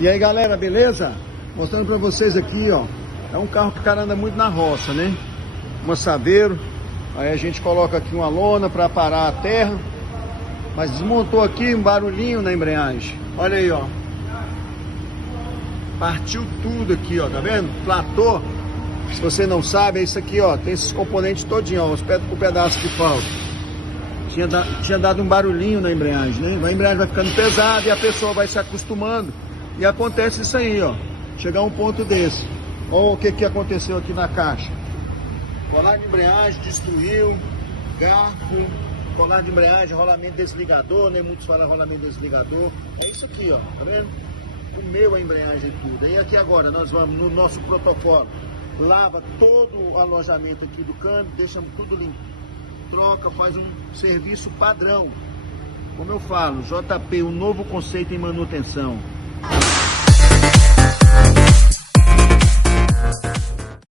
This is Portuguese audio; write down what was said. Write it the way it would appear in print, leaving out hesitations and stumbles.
E aí galera, beleza? Mostrando pra vocês aqui, ó. É um carro que o cara anda muito na roça, né? Um assaveiro. Aí a gente coloca aqui uma lona pra parar a terra. Mas desmontou aqui um barulhinho na embreagem. Olha aí, ó. Partiu tudo aqui, ó. Tá vendo? Platô. Se você não sabe, é isso aqui, ó. Tem esses componentes todinho, ó. O pedaço que falta. Tinha dado um barulhinho na embreagem, né? A embreagem vai ficando pesada e a pessoa vai se acostumando. E acontece isso aí, ó. Chegar a um ponto desse. Olha o que aconteceu aqui na caixa. Colar de embreagem, destruiu. Garfo. Colar de embreagem, rolamento desligador, né? Muitos falam rolamento desligador. É isso aqui, ó. Tá vendo? Comeu a embreagem e tudo. E aqui agora nós vamos no nosso protocolo. Lava todo o alojamento aqui do câmbio, deixa tudo limpo. Troca, faz um serviço padrão. Como eu falo, JP, um novo conceito em manutenção.